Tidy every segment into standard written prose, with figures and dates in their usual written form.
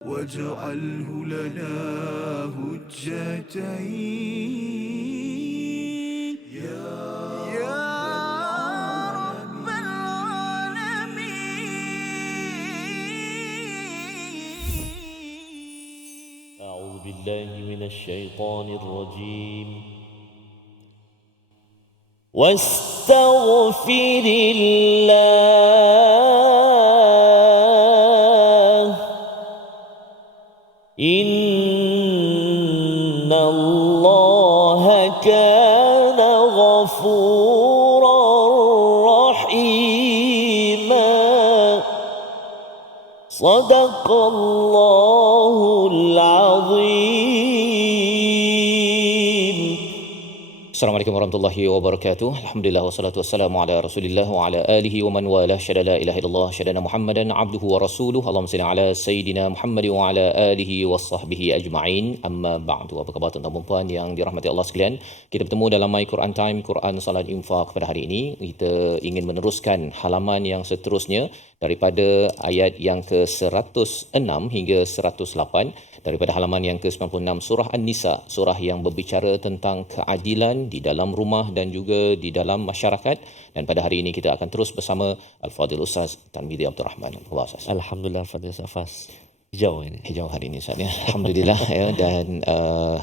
واجعله لنا هجتين يا رب العالمين. أعوذ بالله من الشيطان الرجيم. واستغفر الله إن الله كان غفورا رحيما صدق الله العظيم. Assalamualaikum warahmatullahi wabarakatuh. Alhamdulillah wassalatu wassalamu ala Rasulillah wa ala alihi wa man walah. Syada la ilaha illallah, syadana Muhammadan abduhu wa rasuluh. Allahumma salli ala sayidina Muhammad wa ala alihi wa sahbihi ajma'in. Amma ba'du. Apa khabar tuan-tuan dan puan yang dirahmati Allah sekalian? Kita bertemu dalam My Quran Time, Quran Salat Infaq pada hari ini. Kita ingin meneruskan halaman yang seterusnya daripada ayat yang ke-106 hingga 108, daripada halaman yang ke-96 surah An-Nisa, surah yang berbicara tentang keadilan di dalam rumah dan juga di dalam masyarakat. Dan pada hari ini kita akan terus bersama Al-Fadhil Ustaz Tarmizi Abdul Rahman. Alhamdulillah, Fadil Safas. Hijau ini. Hijau hari ini Ustaz ya. Alhamdulillah ya. Dan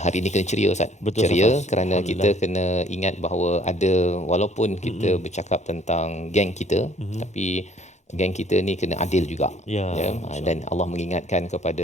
hari ini kena ceria Ustaz. Betul, ceria Safas. Kerana kita kena ingat bahawa ada, walaupun kita bercakap tentang geng kita, tapi geng kita ni kena adil juga. Ya, Dan Allah mengingatkan kepada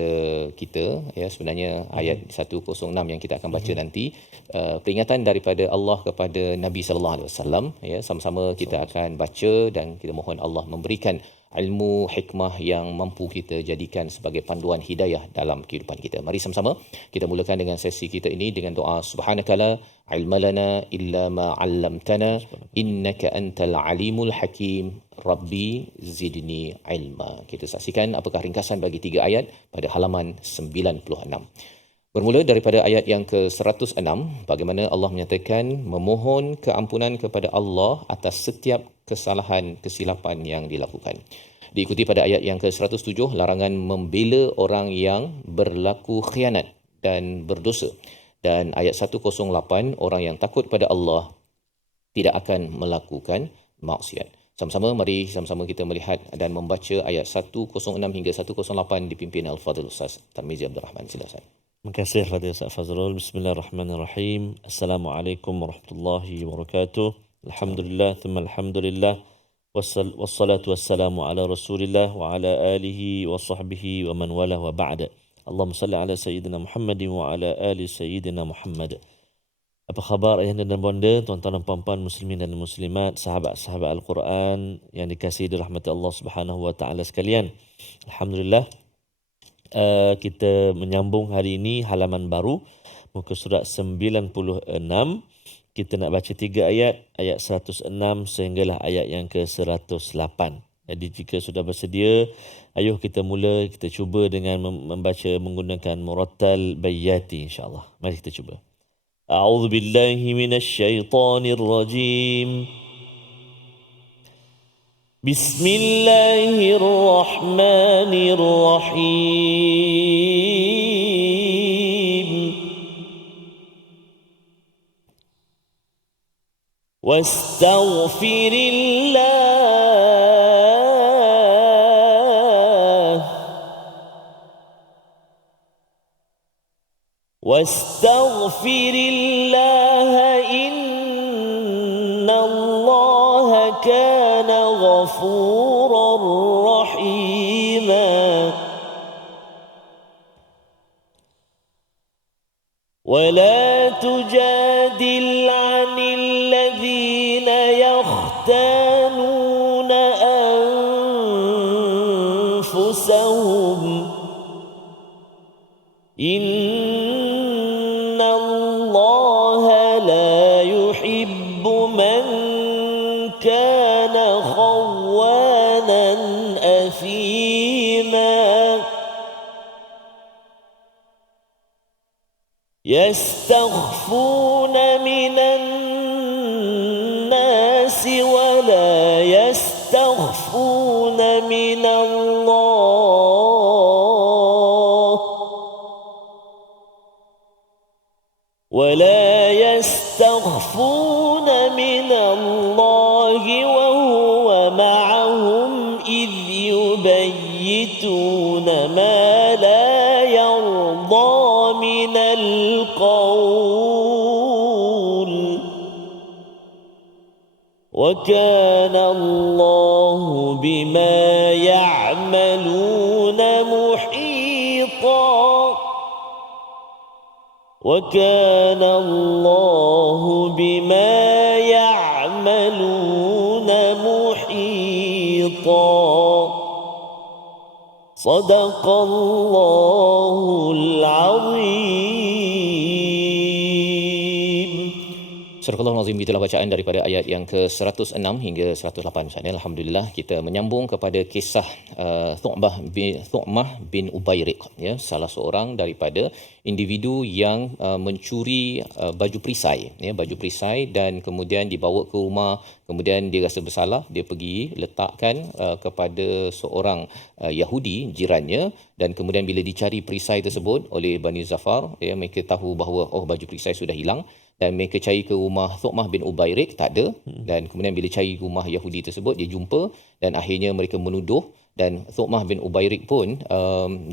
kita ya, sebenarnya ayat 106 yang kita akan baca nanti, peringatan daripada Allah kepada Nabi sallallahu alaihi wasallam ya. Sama-sama kita akan baca dan kita mohon Allah memberikan ilmu hikmah yang mampu kita jadikan sebagai panduan hidayah dalam kehidupan kita. Mari sama-sama kita mulakan dengan sesi kita ini dengan doa subhanakala ilmalana illa ma 'allamtana innaka antal alimul hakim rabbi zidni ilma. Kita saksikan apakah ringkasan bagi 3 ayat pada halaman 96. Bermula daripada ayat yang ke-106, bagaimana Allah menyatakan memohon keampunan kepada Allah atas setiap kesalahan, kesilapan yang dilakukan. Diikuti pada ayat yang ke-107, larangan membela orang yang berlaku khianat dan berdosa. Dan ayat 108, orang yang takut pada Allah tidak akan melakukan maksiat. Sama-sama, mari sama-sama kita melihat dan membaca ayat 106 hingga 108 dipimpin Al-Fadhil Ustaz Tarmizi Abdul Rahman. Silakan. Terima kasih Fadil Ustaz Fazrul. Bismillahirrahmanirrahim. Assalamualaikum warahmatullahi wabarakatuh. Alhamdulillah, thumma alhamdulillah. Wassalatu wassalamu ala Rasulillah wa ala alihi wa sahbihi wa man walah wa ba'da. Allahumma salli ala Sayyidina Muhammadin wa ala ali Sayyidina Muhammad. Apa khabar ayahanda dan bonda, tuan-tuan dan puan-puan muslimin dan muslimat, sahabat-sahabat Al-Quran yang dikasihi dirahmati Allah Subhanahu wa taala sekalian. Alhamdulillah, kita menyambung hari ini halaman baru, muka surat 96. Kita nak baca 3 ayat, ayat 106 sehinggalah ayat yang ke-108. Jadi jika sudah bersedia, ayuh kita mula, kita cuba dengan membaca menggunakan murattal bayyati insya-Allah. Mari kita cuba. A'udzu billahi minasy syaithanir rajim. Bismillahirrahmanirrahim. واستغفر الله إن الله كان غفورا رحيما ولا تجادل عن الذين يختانون أنفسهم إن الله لا يحب من كان خوانا أثيما يستخفون من الناس ولا يستخفون يستخفون من الله ولا يستخفون من الله وهو معهم إذ يبيتون ما لا يرضى من القول وكان الله بما يعملون محيطا وكان الله بما يعملون محيطا صدق الله العظيم. Surah Al-Azim, itulah bacaan daripada ayat yang ke-106 hingga 108. Insya-Allah, alhamdulillah kita menyambung kepada kisah Thu'mah bin Ubayriq, ya, salah seorang daripada individu yang mencuri baju perisai, ya, baju perisai, dan kemudian dibawa ke rumah, kemudian dia rasa bersalah, dia pergi letakkan kepada seorang Yahudi jirannya, dan kemudian bila dicari perisai tersebut oleh Bani Zafar, ya, mereka tahu bahawa baju perisai sudah hilang, dan mereka cari ke rumah Thu'mah bin Ubayriq, tak ada. Dan kemudian bila cari rumah Yahudi tersebut, dia jumpa, dan akhirnya mereka menuduh, dan Thu'mah bin Ubayriq pun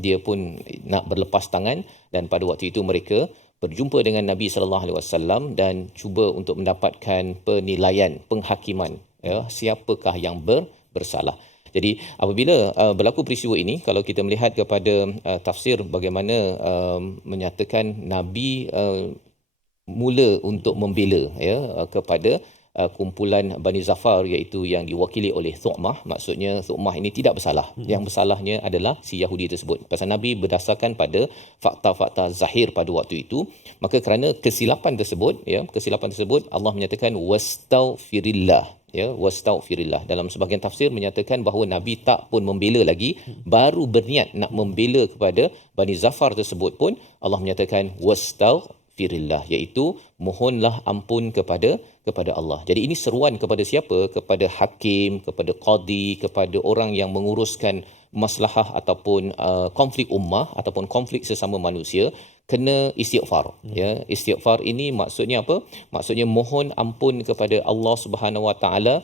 dia pun nak berlepas tangan, dan pada waktu itu mereka berjumpa dengan Nabi sallallahu alaihi wasallam dan cuba untuk mendapatkan penilaian, penghakiman, ya, siapakah yang bersalah. Jadi apabila berlaku peristiwa ini, kalau kita melihat kepada tafsir bagaimana menyatakan Nabi mula untuk membela, ya, kepada kumpulan Bani Zafar, iaitu yang diwakili oleh Thu'mah. Maksudnya Thu'mah ini tidak bersalah. Yang bersalahnya adalah si Yahudi tersebut. Pasal Nabi berdasarkan pada fakta-fakta zahir pada waktu itu, maka kerana kesilapan tersebut, ya, kesilapan tersebut, Allah menyatakan wastaghfirillah, ya, wastaghfirillah. Dalam sebahagian tafsir menyatakan bahawa Nabi tak pun membela lagi, baru berniat nak membela kepada Bani Zafar tersebut pun Allah menyatakan wastaghfirillah, iaitu mohonlah ampun kepada Allah. Jadi ini seruan kepada siapa? Kepada hakim, kepada qadi, kepada orang yang menguruskan maslahah ataupun konflik ummah ataupun konflik sesama manusia, kena istighfar. Ya, istighfar ini maksudnya apa? Maksudnya mohon ampun kepada Allah Subhanahu Wa Taala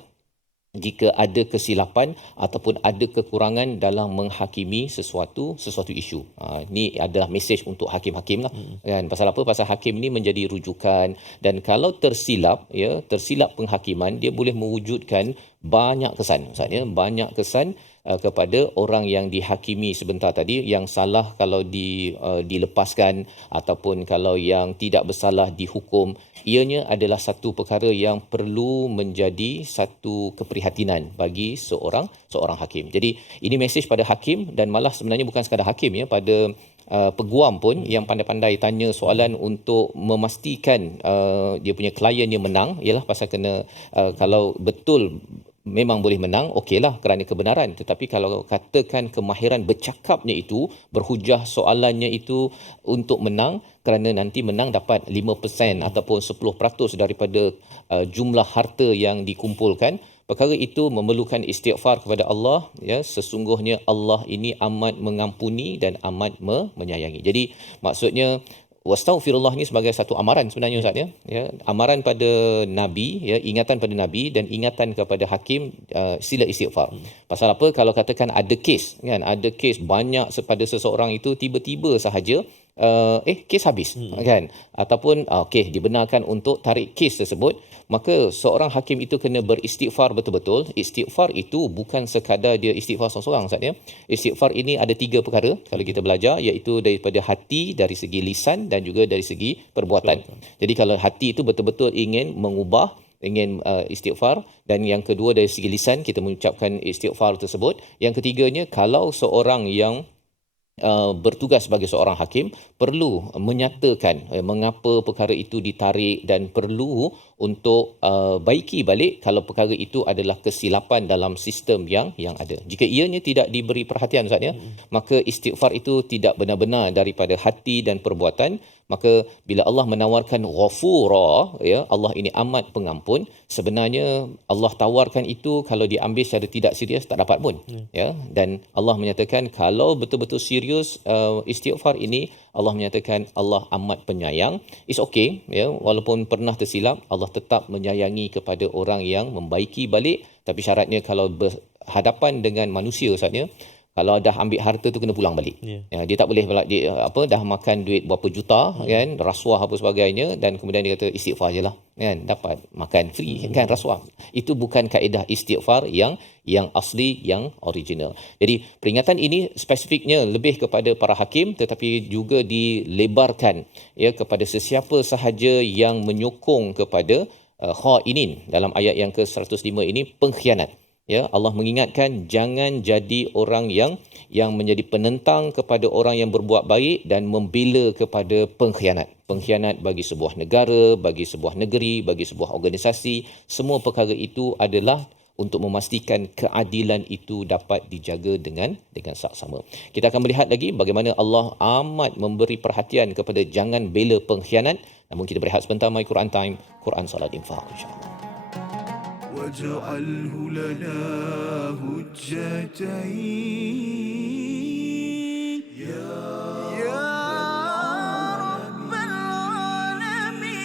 jika ada kesilapan ataupun ada kekurangan dalam menghakimi sesuatu isu. Ini adalah mesej untuk hakim-hakim lah. Kan? Pasal apa? Pasal hakim ni menjadi rujukan, dan kalau tersilap, ya, tersilap penghakiman, dia boleh mewujudkan banyak kesan. Maksudnya banyak kesan kepada orang yang dihakimi sebentar tadi, yang salah kalau dilepaskan, ataupun kalau yang tidak bersalah dihukum. Ianya adalah satu perkara yang perlu menjadi satu keprihatinan bagi seorang hakim. Jadi ini mesej pada hakim, dan malah sebenarnya bukan sekadar hakim, ya, pada peguam pun yang pandai-pandai tanya soalan untuk memastikan dia punya kliennya menang, ialah pasal kena kalau betul memang boleh menang, okeylah, kerana kebenaran. Tetapi kalau katakan kemahiran bercakapnya itu, berhujah soalannya itu untuk menang, kerana nanti menang dapat 5% ataupun 10% daripada jumlah harta yang dikumpulkan, perkara itu memerlukan istighfar kepada Allah, ya. Sesungguhnya Allah ini amat mengampuni dan amat menyayangi. Jadi maksudnya wastaghfirullah ni sebagai satu amaran sebenarnya, Ustaz, ya. Ya, amaran pada Nabi, ya, ingatan pada Nabi dan ingatan kepada hakim, sila istighfar. Pasal apa? Kalau katakan ada kes, kan, ada kes banyak pada seseorang itu, tiba-tiba sahaja kes habis, kan, ataupun okey, dibenarkan untuk tarik kes tersebut, maka seorang hakim itu kena beristighfar betul-betul. Istighfar itu bukan sekadar dia istighfar seorang-seorang, Ustaz, ya. Istighfar ini ada 3 perkara kalau kita belajar, iaitu daripada hati, dari segi lisan, dan juga dari segi perbuatan. Jadi kalau hati itu betul-betul ingin mengubah, ingin istighfar, dan yang kedua dari segi lisan kita mengucapkan istighfar tersebut. Yang ketiganya, kalau seorang yang bertugas sebagai seorang hakim perlu menyatakan mengapa perkara itu ditarik, dan perlu untuk baiki balik kalau perkara itu adalah kesilapan dalam sistem yang ada. Jika ianya tidak diberi perhatian, Ustaz, ya, maka istighfar itu tidak benar-benar daripada hati dan perbuatan. Maka bila Allah menawarkan ghafura, ya, Allah ini amat pengampun, sebenarnya Allah tawarkan itu kalau diambil secara tidak serius tak dapat pun, ya. Dan Allah menyatakan kalau betul-betul serius serius istighfar ini, Allah menyatakan Allah amat penyayang. It's okay, ya, walaupun pernah tersilap, Allah tetap menyayangi kepada orang yang membaiki balik, tapi syaratnya kalau berhadapan dengan manusia saatnya, kalau dah ambil harta tu kena pulang balik. Ya, dia tak boleh dah makan duit berapa juta kan, rasuah apa sebagainya, dan kemudian dia kata istighfar je lah kan, dapat makan free kan, rasuah. Itu bukan kaedah istighfar yang asli, yang original. Jadi peringatan ini spesifiknya lebih kepada para hakim, tetapi juga dilebarkan ya kepada sesiapa sahaja yang menyokong kepada khainin. Dalam ayat yang ke-105 ini, pengkhianat. Ya, Allah mengingatkan jangan jadi orang yang menjadi penentang kepada orang yang berbuat baik dan membela kepada pengkhianat. Pengkhianat bagi sebuah negara, bagi sebuah negeri, bagi sebuah organisasi, semua perkara itu adalah untuk memastikan keadilan itu dapat dijaga dengan saksama. Kita akan melihat lagi bagaimana Allah amat memberi perhatian kepada jangan bela pengkhianat. Namun kita berehat sebentar. My Quran Time, Quran Salat Infaq, insya-Allah. واجعله لنا هجتين يا رب العالمين.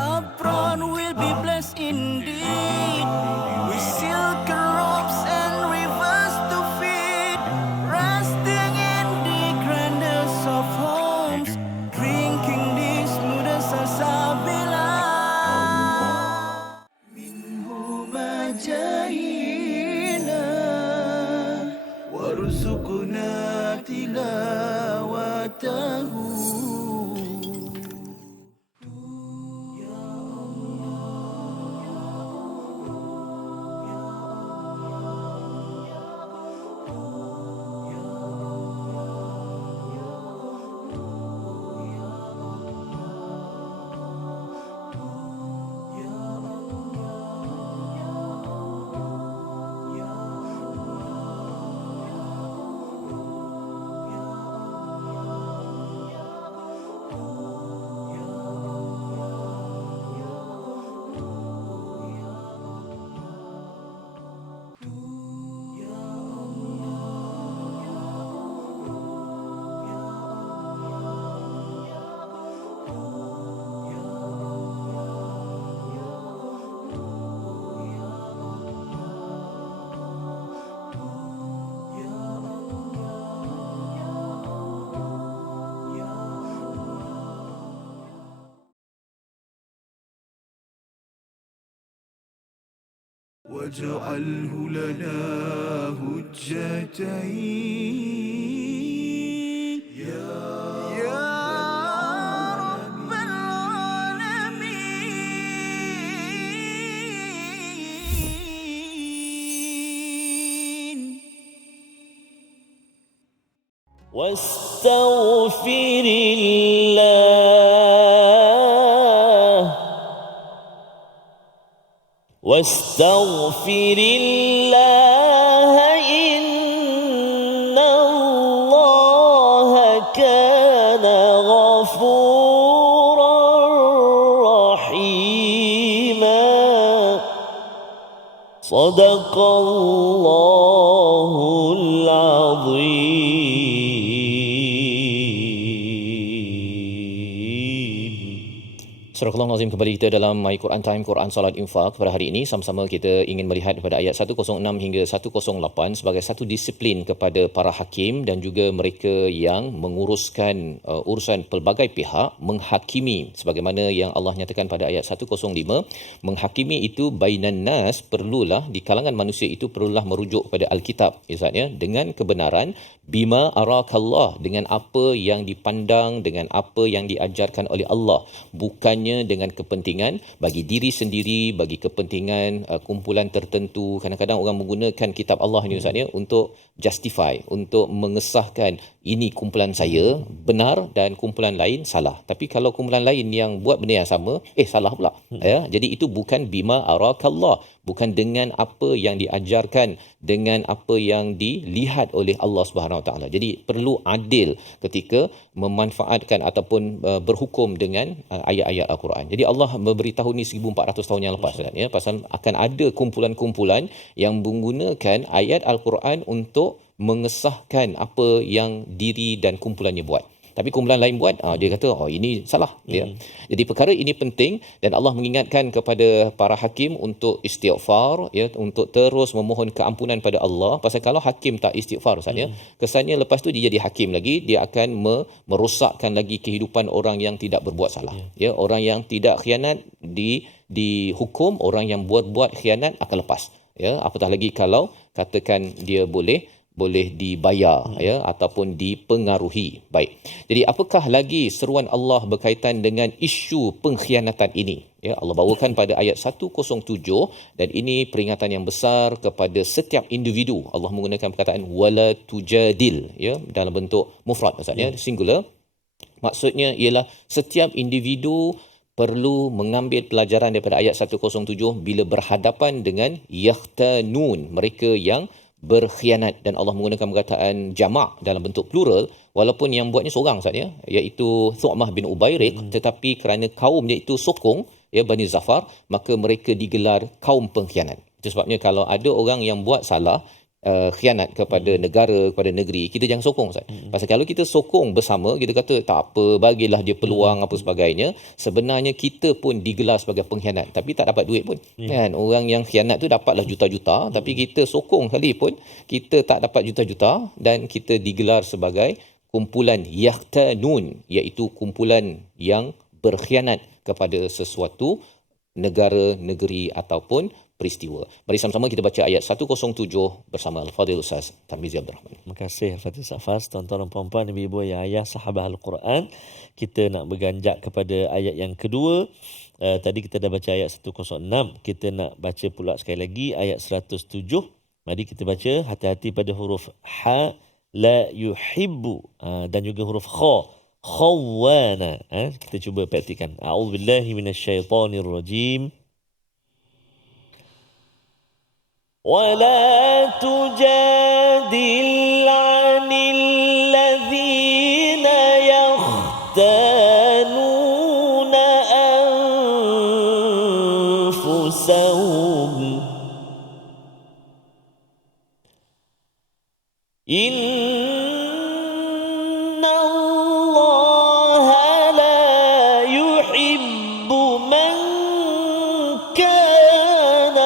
Apron will be blessed indeed, with silken robes and rivers to feed, resting in the grandest of homes, drinking the smoothest salsabila. Minhu majahina warzuqna tilawatahu. واجعله لنا هجتين يا رب العالمين. واستغفر الله واستغفر الله إن الله كان غفورا رحيما. صدق الله العظيم. Surah Al-Azim, kembali kita dalam My Quran Time, Quran Salat Infaq. Pada hari ini sama-sama kita ingin melihat pada ayat 106 hingga 108 sebagai satu disiplin kepada para hakim dan juga mereka yang menguruskan urusan pelbagai pihak, menghakimi sebagaimana yang Allah nyatakan pada ayat 105. Menghakimi itu bainan nas, perlulah di kalangan manusia itu perlulah merujuk kepada Alkitab, misalnya dengan kebenaran, bima arakallah, dengan apa yang dipandang, dengan apa yang diajarkan oleh Allah, bukannya hanya dengan kepentingan bagi diri sendiri, bagi kepentingan kumpulan tertentu. Kadang-kadang orang menggunakan kitab Allah ni Ustaz ya untuk justify, untuk mengesahkan ini kumpulan saya benar dan kumpulan lain salah. Tapi kalau kumpulan lain yang buat benda yang sama, salah pula. Ya, jadi itu bukan bima arakallah, bukan dengan apa yang diajarkan, dengan apa yang dilihat oleh Allah Subhanahu Wa Taala. Jadi perlu adil ketika memanfaatkan ataupun berhukum dengan ayat-ayat Al-Quran. Jadi Allah memberitahu ni 1400 tahun yang lepas ya, pasal akan ada kumpulan-kumpulan yang menggunakan ayat Al-Quran untuk mengesahkan apa yang diri dan kumpulannya buat. Tapi kumpulan lain buat, dia kata ini salah ya. Jadi perkara ini penting dan Allah mengingatkan kepada para hakim untuk istighfar ya, untuk terus memohon keampunan pada Allah. Pasal kalau hakim tak istighfar Ustaz ya, kesannya lepas tu dia jadi hakim lagi, dia akan merosakkan lagi kehidupan orang yang tidak berbuat salah. Ya, orang yang tidak khianat dihukum, orang yang buat khianat akan lepas. Ya, apatah lagi kalau katakan dia boleh dibayar ya ataupun dipengaruhi. Baik. Jadi apakah lagi seruan Allah berkaitan dengan isu pengkhianatan ini? Ya, Allah bawakan pada ayat 107 dan ini peringatan yang besar kepada setiap individu. Allah menggunakan perkataan wala tujadil ya dalam bentuk mufrad maksudnya singular. Maksudnya ialah setiap individu perlu mengambil pelajaran daripada ayat 107 bila berhadapan dengan yahtanun, mereka yang berkhianat, dan Allah menggunakan perkataan jamak dalam bentuk plural walaupun yang buatnya seorang Ustaz ya, iaitu Thu'mah bin Ubairiq, tetapi kerana kaumnya itu sokong ya Bani Zafar, maka mereka digelar kaum pengkhianat. Itu sebabnya kalau ada orang yang buat salah, khianat kepada negara, kepada negeri, kita jangan sokong Ustaz. Pasal kalau kita sokong bersama, kita kata tak apa, bagilah dia peluang apa sebagainya, sebenarnya kita pun digelar sebagai pengkhianat tapi tak dapat duit pun. Kan orang yang khianat tu dapatlah juta-juta, tapi kita sokong kali pun kita tak dapat juta-juta dan kita digelar sebagai kumpulan yahtanun, iaitu kumpulan yang berkhianat kepada sesuatu negara, negeri ataupun peristiwa. Mari sama-sama kita baca ayat 107 bersama Al-Fadhil Ustaz Tarmizi Abdul Rahman. Terima kasih Al-Fadhil Safas, tuan-tuan dan puan-puan, ibu-ibu, ayah, sahabat Al-Quran. Kita nak berganjak kepada ayat yang kedua. Tadi kita dah baca ayat 106. Kita nak baca pula sekali lagi ayat 107. Mari kita baca, hati-hati pada huruf ha, la yuhibbu, dan juga huruf kha, khawana. Kita cuba praktikan. A'udzubillahi minasyaitonirrajim. ولا تجادل عن الذين يختانون أنفسهم إن الله لا يحب من كان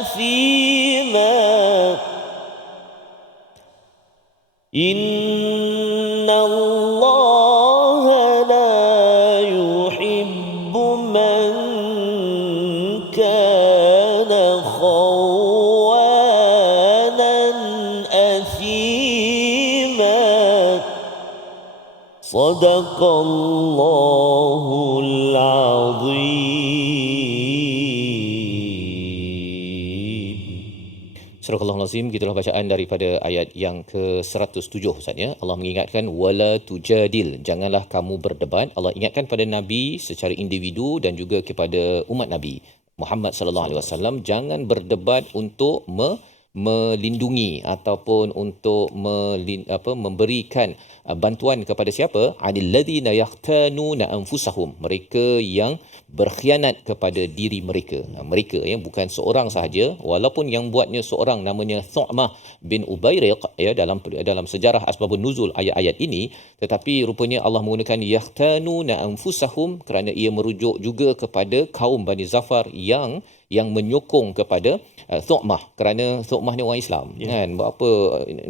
أثيما إن الله لا يحب من كان خوانا أثيما صدق الله العظيم. Surah Al-Nazim, gitulah bacaan daripada ayat yang ke-107 Ustaz ya. Allah mengingatkan wala tujadil, janganlah kamu berdebat. Allah ingatkan pada Nabi secara individu dan juga kepada umat Nabi Muhammad sallallahu alaihi wasallam, jangan berdebat untuk melindungi ataupun untuk memberikan bantuan kepada siapa? Adil ladzina yahtanuna anfusahum, mereka yang berkhianat kepada diri mereka. Mereka ya, bukan seorang sahaja, walaupun yang buatnya seorang namanya Thu'mah bin Ubairiq ya dalam sejarah asbabun nuzul ayat-ayat ini, tetapi rupanya Allah menggunakan yahtanuna anfusahum kerana ia merujuk juga kepada kaum Bani Zafar yang menyokong kepada Thu'mah, kerana Thu'mah ni orang Islam kan. Buat apa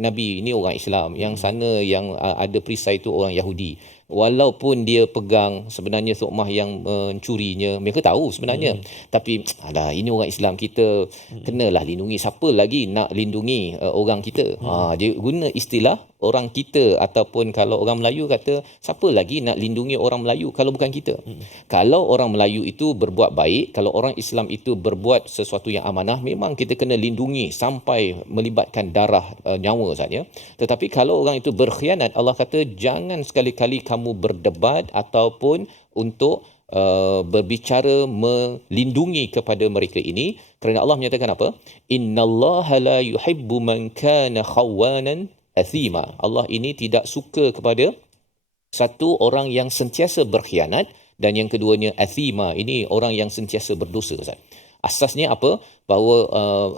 Nabi ni orang Islam, yang sana yang ada perisai tu orang Yahudi walaupun dia pegang sebenarnya Tuqmah yang mencurinya, mereka tahu sebenarnya, tapi alah, ini orang Islam, kita kenalah lindungi, siapa lagi nak lindungi orang kita. Dia guna istilah orang kita, ataupun kalau orang Melayu kata siapa lagi nak lindungi orang Melayu kalau bukan kita. Kalau orang Melayu itu berbuat baik, kalau orang Islam itu berbuat sesuatu yang amanah, memang kita kena lindungi sampai melibatkan darah, nyawa saja. Tetapi kalau orang itu berkhianat, Allah kata jangan sekali-kali kamu berdebat ataupun untuk berbicara melindungi kepada mereka ini, kerana Allah menyatakan apa? Innallaha la yuhibbu man kana khawanan athima. Allah ini tidak suka kepada satu orang yang sentiasa berkhianat, dan yang keduanya athima, ini orang yang sentiasa berdosa, Ustaz. Asasnya apa? Bahawa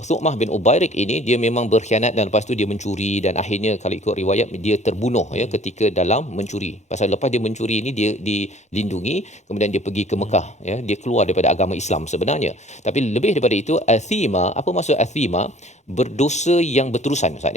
Tuqmah bin Ubairik ini dia memang berkhianat, dan lepas tu dia mencuri, dan akhirnya kalau ikut riwayat dia terbunuh ketika dalam mencuri. Pasal lepas dia mencuri ini dia dilindungi, kemudian dia pergi ke Mekah, dia keluar daripada agama Islam sebenarnya. Tapi lebih daripada itu, athima, apa maksud athima? Berdosa yang berterusan, Ustaz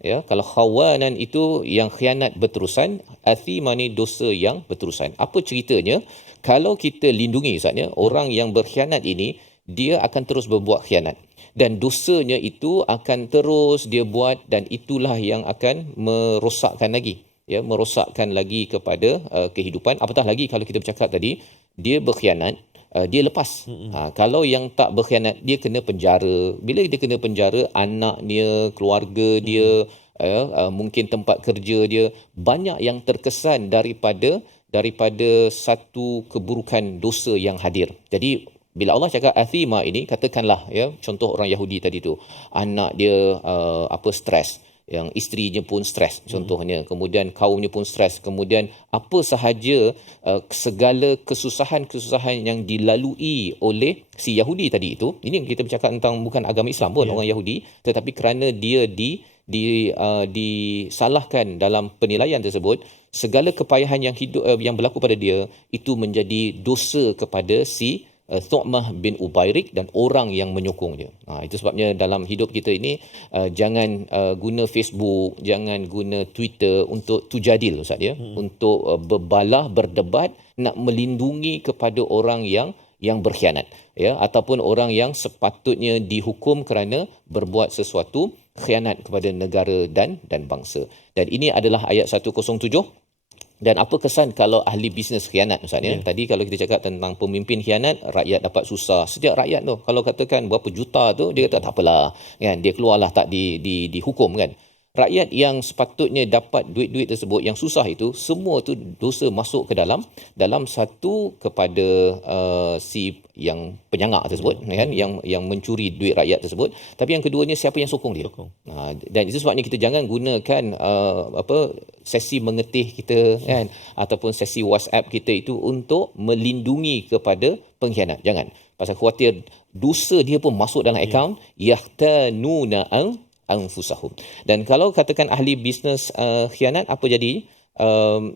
ya. Kalau khawanan itu yang khianat berterusan, athima ni dosa yang berterusan. Apa ceritanya? Kalau kita lindungi, Ustaz ya, orang yang berkhianat ini, dia akan terus berbuat khianat, dan dosanya itu akan terus dia buat, dan itulah yang akan merosakkan lagi kepada kehidupan. Apatah lagi kalau kita bercakap tadi, dia berkhianat, dia lepas. Kalau yang tak berkhianat, dia kena penjara. Bila dia kena penjara, anak dia, keluarga dia, mungkin tempat kerja dia, banyak yang terkesan daripada satu keburukan dosa yang hadir. Jadi bila Allah cakap athima ini, katakanlah contoh orang Yahudi tadi tu, anak dia stres, yang isterinya pun stres contohnya, kemudian kaumnya pun stres, kemudian apa sahaja segala kesusahan-kesusahan yang dilalui oleh si Yahudi tadi itu. Ini kita bercakap tentang bukan agama Islam pun, orang Yahudi, tetapi kerana dia disalahkan dalam penilaian tersebut, segala kepayahan yang berlaku pada dia itu menjadi dosa kepada si Tuqmah bin Ubairik dan orang yang menyokongnya. Itu sebabnya dalam hidup kita ini jangan guna Facebook, jangan guna Twitter untuk tujadil, Ustaz ya, untuk berbalah, berdebat, nak melindungi kepada orang yang berkhianat, ataupun orang yang sepatutnya dihukum kerana berbuat sesuatu khianat kepada negara dan bangsa. Dan ini adalah ayat 107. Dan apa kesan kalau ahli bisnes khianat, Ustaz ya? Tadi kalau kita cakap tentang pemimpin khianat, rakyat dapat susah. Setiap rakyat tu, kalau katakan berapa juta tu, dia kata tak apalah, kan? Dia keluarlah tak dihukum, kan? Rakyat yang sepatutnya dapat duit-duit tersebut yang susah itu, semua tu dosa masuk ke dalam satu kepada si yang penyangak tersebut, kan, yang mencuri duit rakyat tersebut. Tapi yang keduanya, siapa yang sokong dia. Dan itu sebabnya kita jangan gunakan sesi mengetih kita, kan, ataupun sesi WhatsApp kita itu untuk melindungi kepada pengkhianat. Jangan, pasal khawatir dosa dia pun masuk dalam akaun yahtanuna anfusahum. Dan kalau katakan ahli bisnes khianat, apa jadi?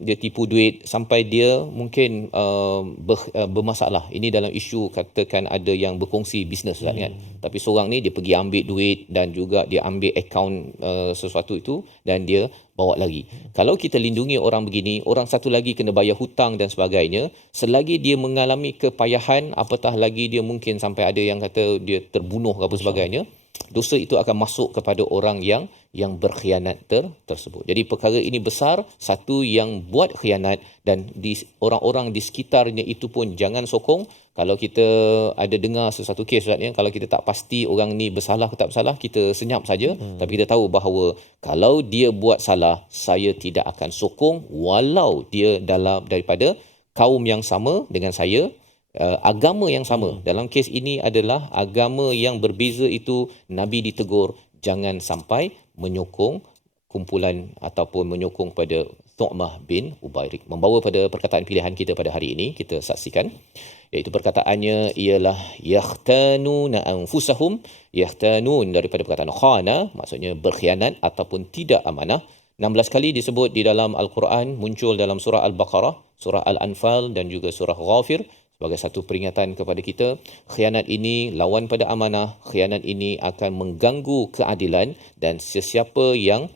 Dia tipu duit sampai dia mungkin bermasalah. Ini dalam isu katakan ada yang berkongsi bisnes, kan? Tapi seorang ni dia pergi ambil duit dan juga dia ambil akaun sesuatu itu dan dia bawa lagi. Kalau kita lindungi orang begini, orang satu lagi kena bayar hutang dan sebagainya, selagi dia mengalami kepayahan, apatah lagi dia mungkin sampai ada yang kata dia terbunuh ke apa sebagainya, dosa itu akan masuk kepada orang yang berkhianat tersebut. Jadi perkara ini besar, satu yang buat khianat, dan orang-orang di sekitarnya itu pun jangan sokong. Kalau kita ada dengar sesuatu kes, kalau kita tak pasti orang ni bersalah ke tak bersalah, kita senyap saja. Tapi kita tahu bahawa kalau dia buat salah, saya tidak akan sokong walau dia daripada kaum yang sama dengan saya, agama yang sama. Dalam kes ini adalah agama yang berbeza itu, Nabi ditegur jangan sampai menyokong kumpulan ataupun menyokong pada Tuqmah bin Ubairik. Membawa pada perkataan pilihan kita pada hari ini, kita saksikan, iaitu perkataannya ialah yahtanuna anfusahum. Yahtanun daripada perkataan khana, maksudnya berkhianat ataupun tidak amanah. 16 kali disebut di dalam Al-Quran, muncul dalam surah Al-Baqarah, surah Al-Anfal dan juga surah Ghafir, sebagai satu peringatan kepada kita. Khianat ini lawan pada amanah, khianat ini akan mengganggu keadilan, dan sesiapa yang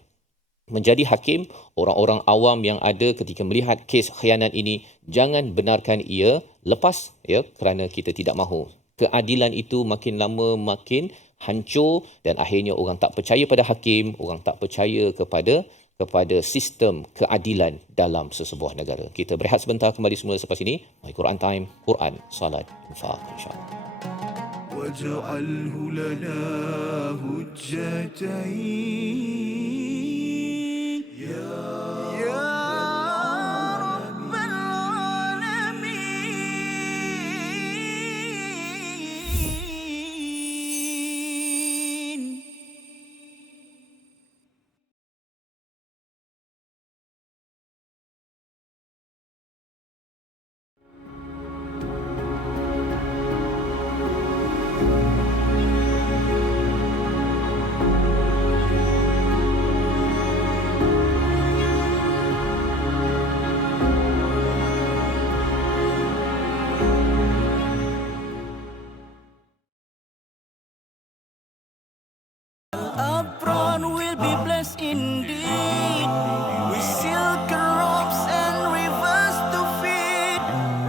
menjadi hakim, orang-orang awam yang ada ketika melihat kes khianat ini, jangan benarkan ia lepas, ya, kerana kita tidak mahu keadilan itu makin lama makin hancur dan akhirnya orang tak percaya pada hakim, orang tak percaya kepada sistem keadilan dalam sesebuah negara. Kita berehat sebentar, kembali semula selepas ini. My Quran Time, Quran, Salat, Infak, insya-Allah. واجعله لنا هجتين يا رب العالمين. Apron will be blessed indeed with silk robes and rivers to feed,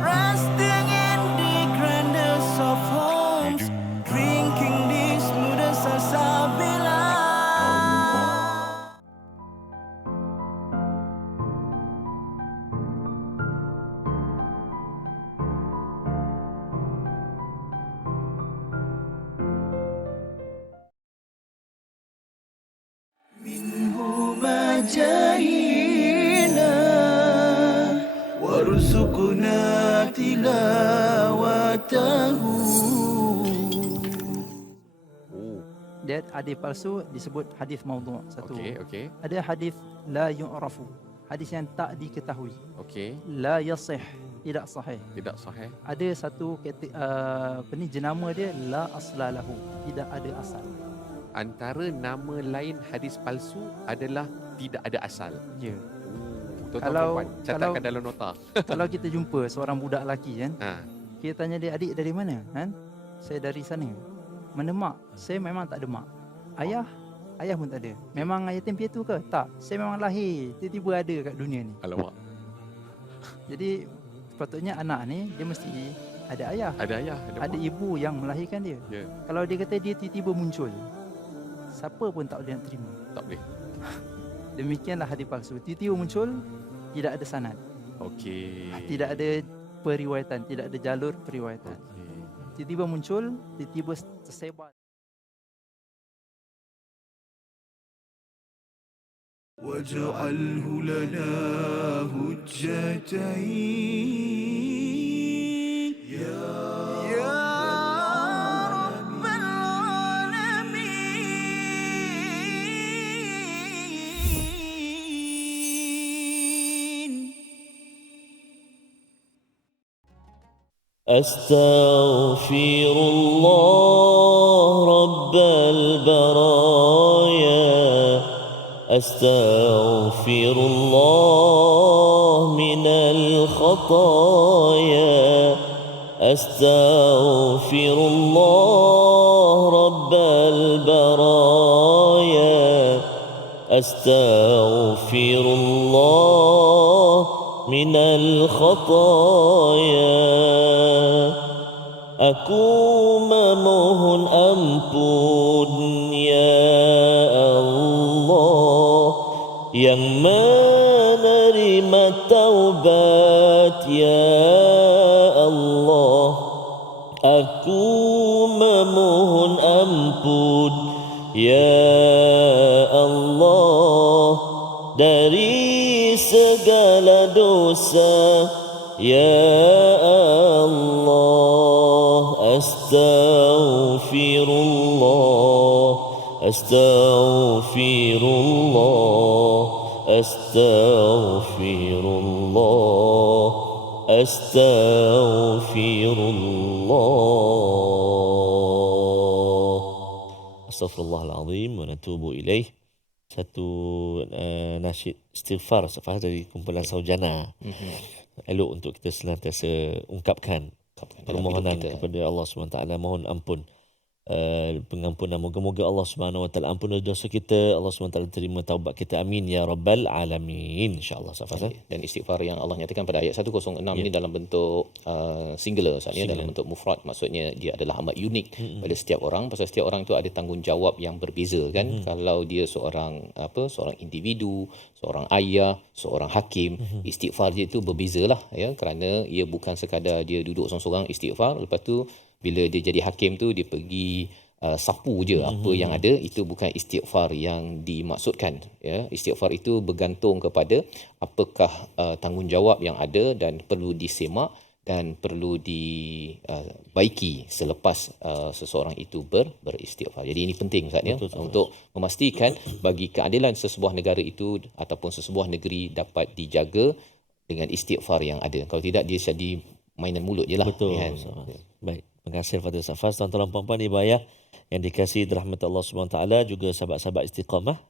resting in the grandest of homes, drinking the smoothest salsabila. جاهينا وارزقنا تلاوته. Dia hadis palsu disebut hadis maudhu'. Satu. Okey. Ada hadis la yu'rafu, hadis yang tak diketahui. Okey. La yasih, tidak sahih. Tidak sahih. Ada satu jenama dia la aslalahu, tidak ada asal. Antara nama lain hadis palsu adalah tidak ada asal. Ya. Tuan-tuan Kalau- puan, catatkan dalam nota. Kalau kita jumpa seorang budak lelaki kan, Ha. kita tanya dia, adik dari mana? Kan? Saya dari sana. Mana mak? Saya memang tak ada mak. Ayah? Ayah pun tak ada. Memang yatim piatu ke? Tak. Saya memang lahir, tiba-tiba ada kat dunia ni. Alamak. Jadi sepatutnya anak ni dia mesti ada ayah, Ada ayah, ada mak. ibu yang melahirkan dia. Ya, Kalau dia kata dia tiba-tiba muncul, siapa pun tak boleh nak terima. tak boleh. Demikianlah hadis palsu. Tiba-tiba muncul, tidak ada sanad, Okey. tidak ada periwayatan, tidak ada jalur periwayatan. Okey. Tiba-tiba muncul, tiba-tiba tersebar. واجعله لنا هجتين يا رب العالمين. أستغفر الله رب البرايا، أستغفر الله من الخطايا، أستغفر الله رب البرايا، أستغفر الله من الخطايا. Aku memohon ampun ya Allah yang menerima taubat ya Allah. Aku memohon ampun ya Allah dari segala dosa ya Allah. Astaghfirullah, astaghfirullah, astaghfirullah, astaghfirullah. Astaghfirullahalazim wa natubu ilaih. Satu nasyid istighfar Safah dari kumpulan Saujana. Elok untuk kita senantiasa ungkapkan permohonan kepada Allah SWT, mohon ampun pengampunan. Moga-moga Allah Subhanahu Wa Taala ampun dosa kita, Allah Subhanahu Wa Taala terima taubat kita, amin ya rabbal alamin, insyaallah. Safas. Dan istighfar yang Allah nyatakan pada ayat 106 ini dalam bentuk singular, maksudnya dalam bentuk mufrad, maksudnya dia adalah amat unik pada setiap orang, pasal setiap orang itu ada tanggungjawab yang berbeza kan. Kalau dia seorang individu, seorang ayah, seorang hakim, istighfar dia itu berbezalah ya, kerana ia bukan sekadar dia duduk seorang-seorang istighfar, lepas tu bila dia jadi hakim tu dia pergi sapu je apa yang ada, itu bukan istighfar yang dimaksudkan ya. Istighfar itu bergantung kepada apakah tanggungjawab yang ada dan perlu disemak dan perlu dibaiki selepas seseorang itu beristighfar. Jadi ini penting Ustaz ya, untuk memastikan bagi keadilan sesebuah negara itu ataupun sesebuah negeri dapat dijaga dengan istighfar yang ada. Kalau tidak dia jadi mainan mulut je lah. Betul. Kan? Baik. Terima kasih Fadil Safas. Tuan-tuan dan puan-puan ibu ayah yang dikasihi rahmat Allah Subhanahu Wa Taala, juga sahabat-sahabat Istiqamah.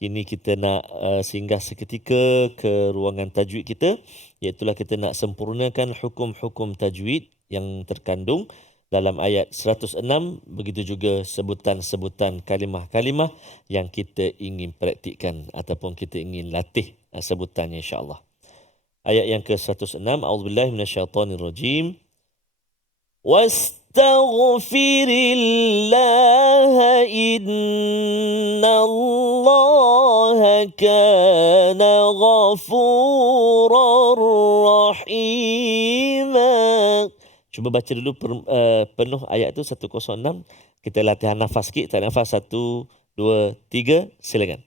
Ini kita nak singgah seketika ke ruangan tajwid kita, iaitu kita nak sempurnakan hukum-hukum tajwid yang terkandung dalam ayat 106, begitu juga sebutan-sebutan kalimah-kalimah yang kita ingin praktikkan ataupun kita ingin latih sebutannya insya-Allah. Ayat yang ke-106, a'udzubillahi minasyaitonirrajim. Wastaghfirillah innallaha kana ghafurar rahima. Cuba baca dulu penuh ayat tu 106. Kita latihan nafas sikit, tarik nafas 1 2 3, silakan.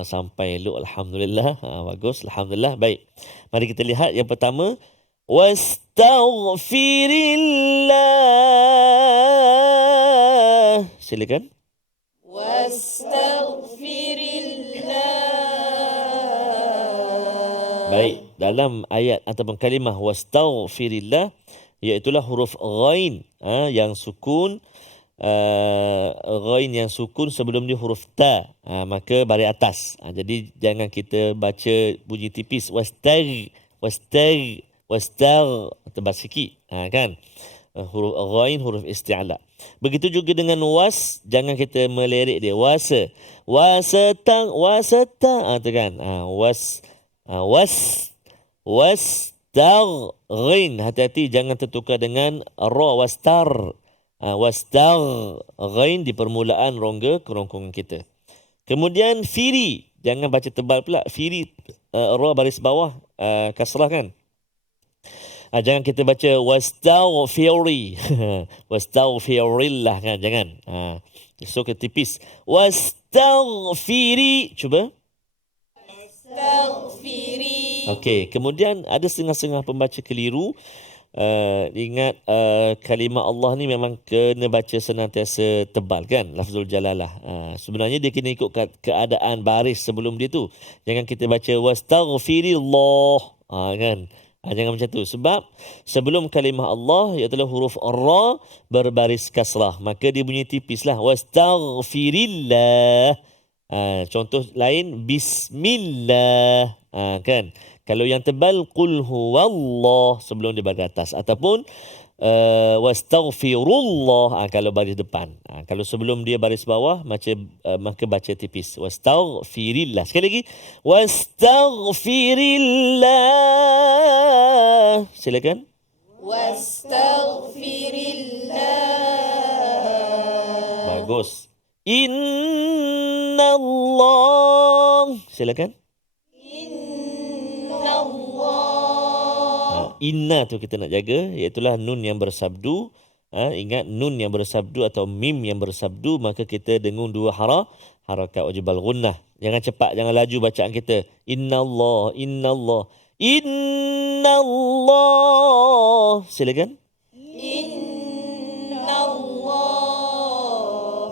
Sampai elok, alhamdulillah. Bagus, alhamdulillah. Baik. Mari kita lihat yang pertama, wastaghfirillah. Silakan. Wastaghfirillah. Baik, dalam ayat ataupun kalimah wastaghfirillah, iaitulah huruf ghain yang sukun. Ghain yang sukun sebelum dia huruf ta, maka baris atas. Jadi jangan kita baca bunyi tipis wastag tebal sikit, kan. Huruf ghain huruf isti'la. Begitu juga dengan was, jangan kita melirik dia wasata tu kan. Wastaghin, hati-hati jangan tertukar dengan ra wastar. Wastaghin di permulaan rongga kerongkongan kita. Kemudian firi, jangan baca tebal pula. Firi ra baris bawah kasrah kan. Jangan kita baca wastaghfiri. Wastaghfirillah kan, jangan. So ke tipis. Wastaghfiri, cuba. Wastaghfiri. Okey, kemudian ada setengah-setengah pembaca keliru. Ingat kalimah Allah ni memang kena baca senantiasa tebal kan, lafzul jalalah. Sebenarnya dia kena ikut keadaan baris sebelum dia tu. Jangan kita baca wastaghfirillah, kan. Jangan macam tu, sebab sebelum kalimah Allah iaitu huruf ra berbaris kasrah, maka dia bunyi tipislah wastaghfirillah. Contoh lain bismillah, kan. Kalau yang tebal qul huwallah sebelum dia baris atas, ataupun wastaghfirullah kalau baris depan. Kalau sebelum dia baris bawah maka baca tipis wastaghfirillah. Sekali lagi wastaghfirillah. Silakan. Wastaghfirillah. Bagus. Innallah. Silakan. Inna tu kita nak jaga, iaitulah nun yang bersabdu. Ingat nun yang bersabdu atau mim yang bersabdu, maka kita dengung dua harakat wajibal gunnah. Jangan cepat, jangan laju bacaan kita. Innallah, innallah, innallah. Silakan. Innallah.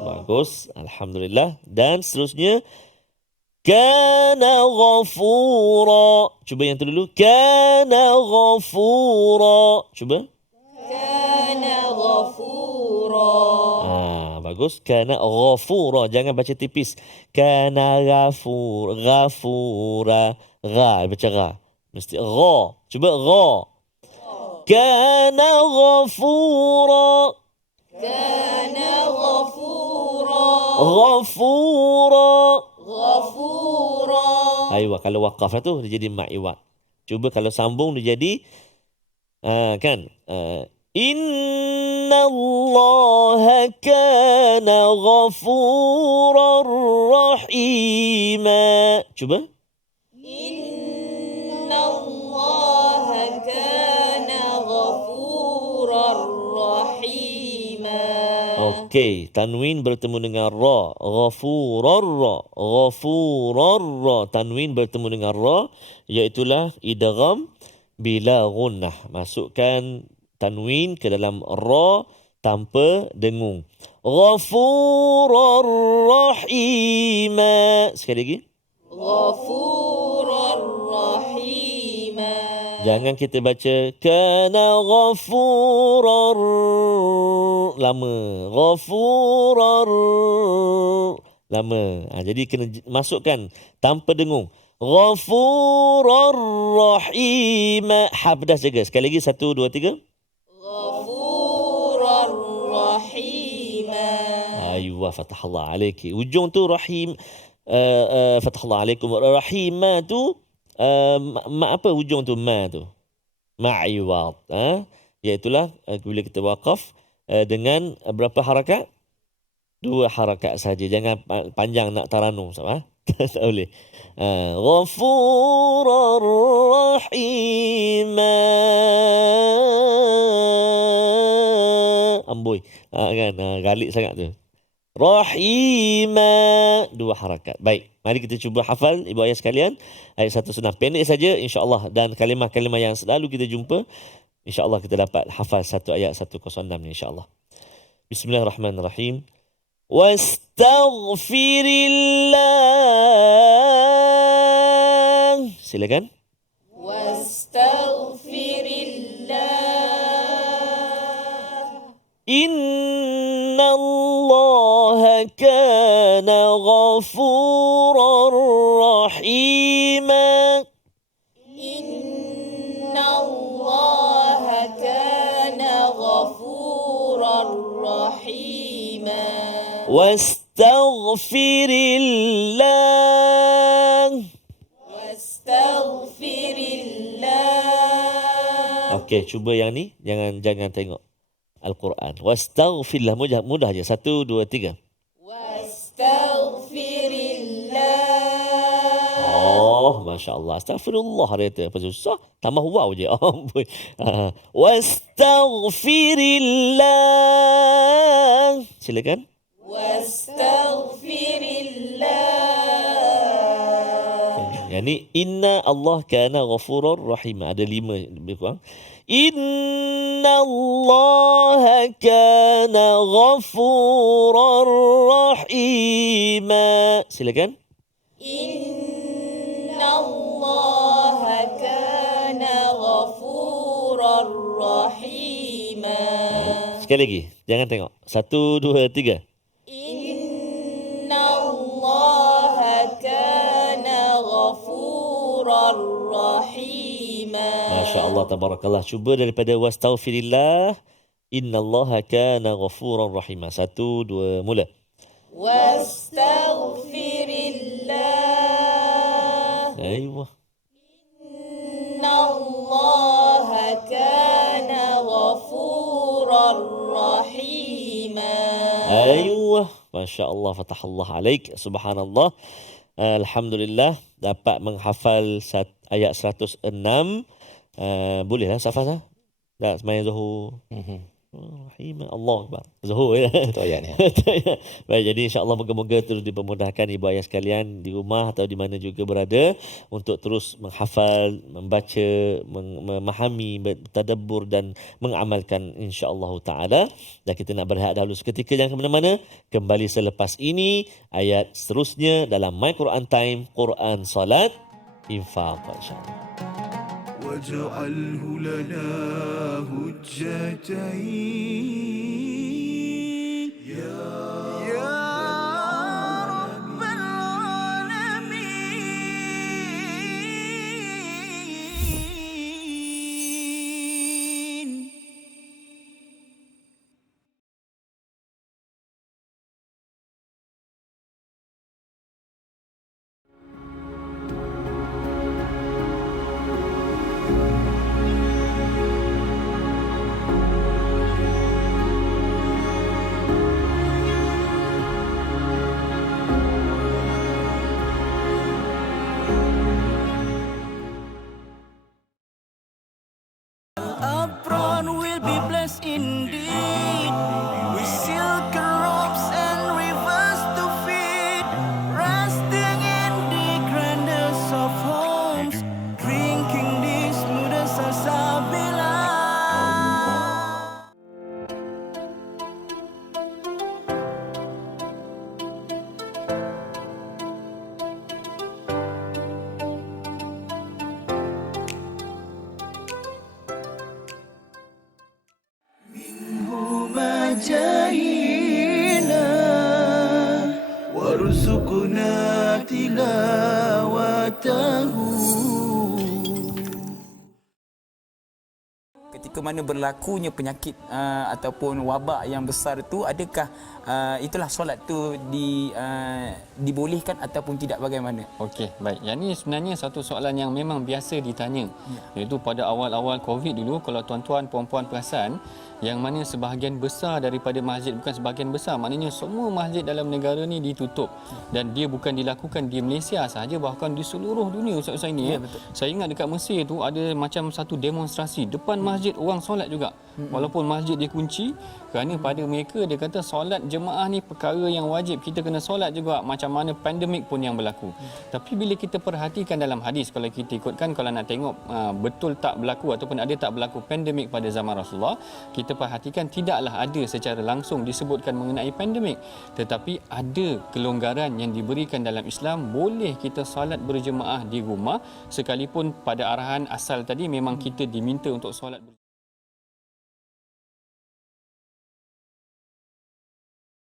Bagus, alhamdulillah. Dan seterusnya kana ghafura. Cuba yang tu dulu. Kana ghafura. Cuba. Kana ghafura. bagus. Kana ghafura, jangan baca tipis. Kana ghafura. Ra, baca ra. Mesti ra. Cuba ra. Kana ghafura. Ghafura. Aywa, kalau waqaf lah tu dia jadi ma'iwat. Cuba kalau sambung dia jadi kan Inna Allah kana ghafurar rahima. Cuba. Inna Allah kana ghafurar rahima. Okey, tanwin bertemu dengan ra. Ghafurar ra. Ghafurar ra. Tanwin bertemu dengan ra, iaitulah idgham bila gunnah. Masukkan tanwin ke dalam ra tanpa dengung. Ghafurar rahima. Sekali lagi. Ghafurar rahima. Jangan kita baca kana ghafurar lama. Ghafurar lama. Jadi kena masukkan tanpa dengung. Ghafurar rahima. Habdas jaga. Sekali lagi 1 2 3. Ghafurar rahima. Aywa, fatahallah alaiki. Ujung tu rahim. Fatahallah alaikum. Rahima tu apa ujung tu? Ma tu. Ma'iwat. Iaitulah bila kita waqaf dengan berapa harakat? 2 harakat saja. Jangan panjang nak taranum. Tak boleh. Ghafurar rahima. Amboi. Kan galik sangat tu. Rahima. 2 harakat. Baik. Mari kita cuba hafal ibu ayah sekalian. Ayat 1 sunnah. Pendek saja insya-Allah, dan kalimah-kalimah yang selalu kita jumpa, insya-Allah kita dapat hafal satu ayat 106 ni insya-Allah. Bismillahirrahmanirrahim. Wastaghfirillah. Silakan. Wastaghfirillah. Innallaha kana ghafurar rahima. Innallaha kana ghafurar rahima. Wastaghfirillah. Wastaghfirillah. Okey, cuba yang ni, jangan tengok Al-Quran. Wastaghfirullah, mudah je. 1 2 3. Wastaghfirillah. Oh, masya-Allah. Astaghfirullah dia tu. Apa susah? Tambah waw je. Wastaghfirillah. Silakan. Wastaghfirillah. Yang ni inna Allah kana ghafurur rahim. Ada 5 lebih kurang. Inna Allah kana ghafurur rahim. Silakan. Inna Allah kana ghafurur rahim. Sekali lagi. Jangan tengok. 1 2 3. Inna Allah kana ghafurur rahim. Masya-Allah, tabarakallah. Cuba daripada wastaghfirillah. Innallaha kana ghafurar rahim. 1 2 mula. Wastaghfirillah. Aywa. Innallaha kana ghafurar rahim. Aywa. Masya-Allah, fatahallah alaik. Subhanallah. Alhamdulillah dapat menghafal ayat 106. Bolehlah safaz dah sembahyang Zuhur. Rahim Allah Akbar. Zuhur ya. Itu ayatnya. Baik, jadi insya-Allah moga-moga terus dipermudahkan ibu ayah sekalian di rumah atau di mana juga berada untuk terus menghafal, membaca, memahami, bertadabbur dan mengamalkan insya-Allah taala. Dan kita nak berehat dahulu seketika, jangan ke mana-mana. Kembali selepas ini ayat seterusnya dalam My Quran Time, Quran Salat Infaq insya-Allah. واجعله لنا هجتين يا ke mana berlakunya penyakit ataupun wabak yang besar tu, adakah itulah solat tu dibolehkan ataupun tidak, bagaimana? Okey, baik. Yang ni sebenarnya satu soalan yang memang biasa ditanya. Iaitu pada awal-awal COVID dulu, kalau tuan-tuan puan-puan perasan, yang mana sebahagian besar daripada masjid, bukan sebahagian besar, maknanya semua masjid dalam negara ni ditutup. Dan dia bukan dilakukan di Malaysia sahaja, bahkan di seluruh dunia Ustaz Husaini. Saya ingat dekat Mesir tu ada macam satu demonstrasi depan masjid, orang solat juga. Walaupun masjid dikunci, kerana pada mereka dia kata solat jemaah ni perkara yang wajib, kita kena solat juga macam mana pandemik pun yang berlaku. Tapi bila kita perhatikan dalam hadis, kalau kita ikutkan, kalau nak tengok betul tak berlaku ataupun ada tak berlaku pandemik pada zaman Rasulullah, kita perhatikan tidaklah ada secara langsung disebutkan mengenai pandemik, tetapi ada kelonggaran yang diberikan dalam Islam. Boleh kita solat berjemaah di rumah, sekalipun pada arahan asal tadi memang kita diminta untuk solat